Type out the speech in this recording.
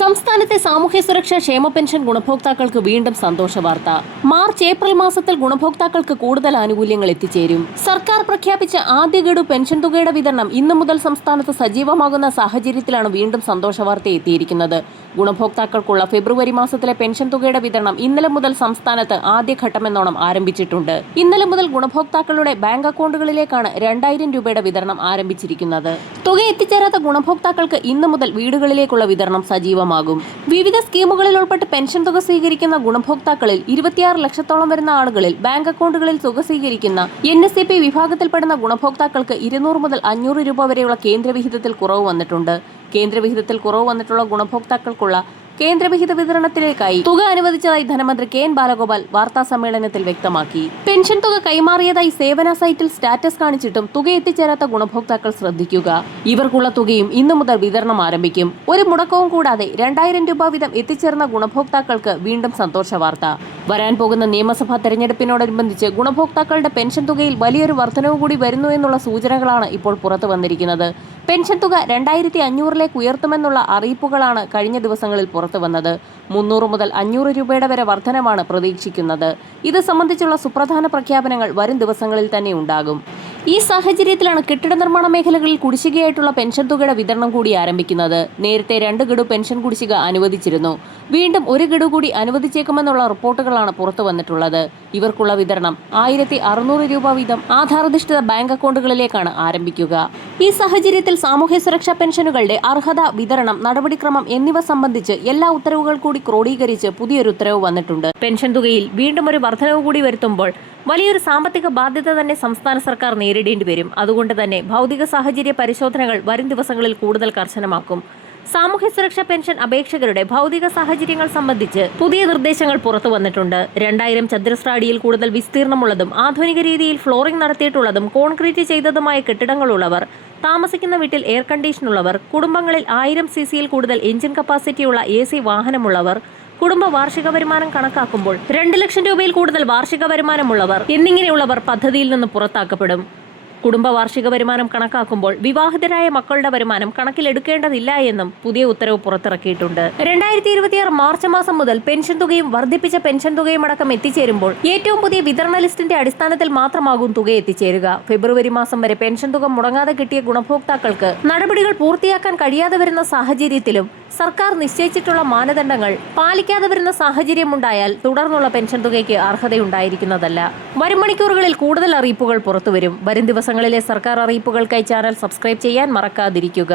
സംസ്ഥാനത്തെ സാമൂഹ്യ സുരക്ഷാ ക്ഷേമ പെൻഷൻ ഗുണഭോക്താക്കൾക്ക് വീണ്ടും സന്തോഷ വാർത്ത. മാർച്ച് ഏപ്രിൽ മാസത്തിൽ ഗുണഭോക്താക്കൾക്ക് കൂടുതൽ ആനുകൂല്യങ്ങൾ എത്തിച്ചേരും. സർക്കാർ പ്രഖ്യാപിച്ച ആദ്യ ഗഡു പെൻഷൻ തുകയുടെ വിതരണം ഇന്നു മുതൽ സംസ്ഥാനത്ത് സജീവമാകുന്ന സാഹചര്യത്തിലാണ് വീണ്ടും സന്തോഷ വാർത്ത എത്തിയിരിക്കുന്നത്. ഗുണഭോക്താക്കൾക്കുള്ള ഫെബ്രുവരി മാസത്തിലെ പെൻഷൻ തുകയുടെ വിതരണം ഇന്നലെ മുതൽ സംസ്ഥാനത്ത് ആദ്യഘട്ടമെന്നോണം ആരംഭിച്ചിട്ടുണ്ട്. ഇന്നലെ മുതൽ ഗുണഭോക്താക്കളുടെ ബാങ്ക് അക്കൗണ്ടുകളിലേക്കാണ് 2000 രൂപയുടെ വിതരണം ആരംഭിച്ചിരിക്കുന്നത്. തുക എത്തിച്ചേരാത്ത ഗുണഭോക്താക്കൾക്ക് ഇന്നു മുതൽ വീടുകളിലേക്കുള്ള വിതരണം സജീവമാകും. വിവിധ സ്കീമുകളിൽ ഉൾപ്പെട്ട് പെൻഷൻ തുക സ്വീകരിക്കുന്ന ഗുണഭോക്താക്കളിൽ 26 ലക്ഷത്തോളം വരുന്ന ആളുകളിൽ ബാങ്ക് അക്കൗണ്ടുകളിൽ തുക സ്വീകരിക്കുന്ന NSCP വിഭാഗത്തിൽപ്പെടുന്ന ഗുണഭോക്താക്കൾക്ക് 200 മുതൽ 500 രൂപ വരെയുള്ള കേന്ദ്രവിഹിതത്തിൽ കുറവ് വന്നിട്ടുണ്ട്. കേന്ദ്രവിഹിതത്തിൽ കുറവ് വന്നിട്ടുള്ള ഗുണഭോക്താക്കൾക്കുള്ള കേന്ദ്രവിഹിത വിതരണത്തിലേക്കായി തുക അനുവദിച്ചതായി ധനമന്ത്രി KN ബാലഗോപാൽ വാർത്താ സമ്മേളനത്തിൽ വ്യക്തമാക്കി. പെൻഷൻ തുക കൈമാറിയതായി സേവന സൈറ്റിൽ സ്റ്റാറ്റസ് കാണിച്ചിട്ടും തുക എത്തിച്ചേരാത്ത ഗുണഭോക്താക്കൾ ശ്രദ്ധിക്കുക. ഇവർക്കുള്ള തുകയും ഇന്നു മുതൽ വിതരണം ആരംഭിക്കും. ഒരു മുടക്കവും കൂടാതെ 2000 രൂപ വീതം എത്തിച്ചേർന്ന ഗുണഭോക്താക്കൾക്ക് വീണ്ടും സന്തോഷ വാർത്ത. വരാൻ പോകുന്ന നിയമസഭാ തെരഞ്ഞെടുപ്പിനോടനുബന്ധിച്ച് ഗുണഭോക്താക്കളുടെ പെൻഷൻ തുകയിൽ വലിയൊരു വർധനവ് കൂടി വരുന്നു എന്നുള്ള സൂചനകളാണ് ഇപ്പോൾ പുറത്തു വന്നിരിക്കുന്നത്. പെൻഷൻ തുക 2500 ഉയർത്തുമെന്നുള്ള അറിയിപ്പുകളാണ് കഴിഞ്ഞ ദിവസങ്ങളിൽ പുറത്തു വന്നത്. 300 മുതൽ 500 രൂപയുടെ വരെ വർധനമാണ് പ്രതീക്ഷിക്കുന്നത്. ഇത് സംബന്ധിച്ചുള്ള സുപ്രധാന പ്രഖ്യാപനങ്ങൾ വരും ദിവസങ്ങളിൽ തന്നെ ഉണ്ടാകും. ഈ സാഹചര്യത്തിലാണ് കെട്ടിട നിർമ്മാണ മേഖലകളിൽ കുടിശ്ശികയായിട്ടുള്ള പെൻഷൻ തുകയുടെ വിതരണം കൂടി ആരംഭിക്കുന്നത്. നേരത്തെ 2 ഗഡു പെൻഷൻ കുടിശ്ശിക അനുവദിച്ചിരുന്നു. വീണ്ടും 1 ഗഡു കൂടി അനുവദിച്ചേക്കുമെന്നുള്ള റിപ്പോർട്ടുകളാണ് പുറത്തു വന്നിട്ടുള്ളത്. ഇവർക്കുള്ള വിതരണം 1600 രൂപ വീതം ആധാരധിഷ്ഠിത ബാങ്ക് അക്കൗണ്ടുകളിലേക്കാണ് ആരംഭിക്കുക. ഈ സാഹചര്യത്തിൽ സാമൂഹ്യ സുരക്ഷാ പെൻഷനുകളുടെ അർഹത, വിതരണം, നടപടിക്രമം എന്നിവ സംബന്ധിച്ച് എല്ലാ ഉത്തരവുകൾ കൂടി ക്രോഡീകരിച്ച് പുതിയൊരു ഉത്തരവ് വന്നിട്ടുണ്ട്. പെൻഷൻ തുകയിൽ വീണ്ടും ഒരു വർധനവ് കൂടി വരുത്തുമ്പോൾ വലിയൊരു സാമ്പത്തിക ബാധ്യത തന്നെ സംസ്ഥാന സർക്കാർ നേരിടേണ്ടി വരും. അതുകൊണ്ട് തന്നെ ഭൗതിക സാഹചര്യ പരിശോധനകൾ വരും ദിവസങ്ങളിൽ കൂടുതൽ കർശനമാക്കും. സാമൂഹ്യ സുരക്ഷാ പെൻഷൻ അപേക്ഷകരുടെ ഭൗതിക സാഹചര്യങ്ങൾ സംബന്ധിച്ച് പുതിയ നിർദ്ദേശങ്ങൾ പുറത്തു വന്നിട്ടുണ്ട്. 2000 ചതുരശ്ര അടിയിൽ കൂടുതൽ വിസ്തീർണമുള്ളതും ആധുനിക രീതിയിൽ ഫ്ലോറിംഗ് നടത്തിയിട്ടുള്ളതും കോൺക്രീറ്റ് ചെയ്തതുമായ കെട്ടിടങ്ങളുള്ളവർ, താമസിക്കുന്ന വീട്ടിൽ എയർ കണ്ടീഷൻ ഉള്ളവർ, കുടുംബങ്ങളിൽ 1000 cc കൂടുതൽ എഞ്ചിൻ കപ്പാസിറ്റിയുള്ള AC വാഹനമുള്ളവർ, കുടുംബ വാർഷിക വരുമാനം കണക്കാക്കുമ്പോൾ 2 ലക്ഷം രൂപയിൽ കൂടുതൽ വാർഷിക വരുമാനമുള്ളവർ എന്നിങ്ങനെയുള്ളവർ പദ്ധതിയിൽ നിന്ന് പുറത്താക്കപ്പെടും. കുടുംബ വാർഷിക വരുമാനം കണക്കാക്കുമ്പോൾ വിവാഹിതരായ മക്കളുടെ വരുമാനം കണക്കിലെടുക്കേണ്ടതില്ല എന്നും പുതിയ ഉത്തരവ് പുറത്തിറക്കിയിട്ടുണ്ട്. 2026 മാർച്ച് മാസം മുതൽ പെൻഷൻ തുകയും വർദ്ധിപ്പിച്ച പെൻഷൻ തുകയും അടക്കം എത്തിച്ചേരുമ്പോൾ ഏറ്റവും പുതിയ വിതരണ ലിസ്റ്റിന്റെ അടിസ്ഥാനത്തിൽ മാത്രമാകും തുക എത്തിച്ചേരുക. ഫെബ്രുവരി മാസം വരെ പെൻഷൻ തുക മുടങ്ങാതെ കിട്ടിയ ഗുണഭോക്താക്കൾക്ക് നടപടികൾ പൂർത്തിയാക്കാൻ കഴിയാതെ വരുന്ന സാഹചര്യത്തിലും സർക്കാർ നിശ്ചയിച്ചിട്ടുള്ള മാനദണ്ഡങ്ങൾ പാലിക്കാതെ വരുന്ന സാഹചര്യമുണ്ടായാൽ തുടർന്നുള്ള പെൻഷൻ തുകയ്ക്ക് അർഹതയുണ്ടായിരിക്കുന്നതല്ല. വരും മണിക്കൂറുകളിൽ കൂടുതൽ അറിയിപ്പുകൾ പുറത്തുവരും. വരും ദിവസങ്ങളിലെ സർക്കാർ അറിയിപ്പുകൾക്കായി ചാനൽ സബ്സ്ക്രൈബ് ചെയ്യാൻ മറക്കാതിരിക്കുക.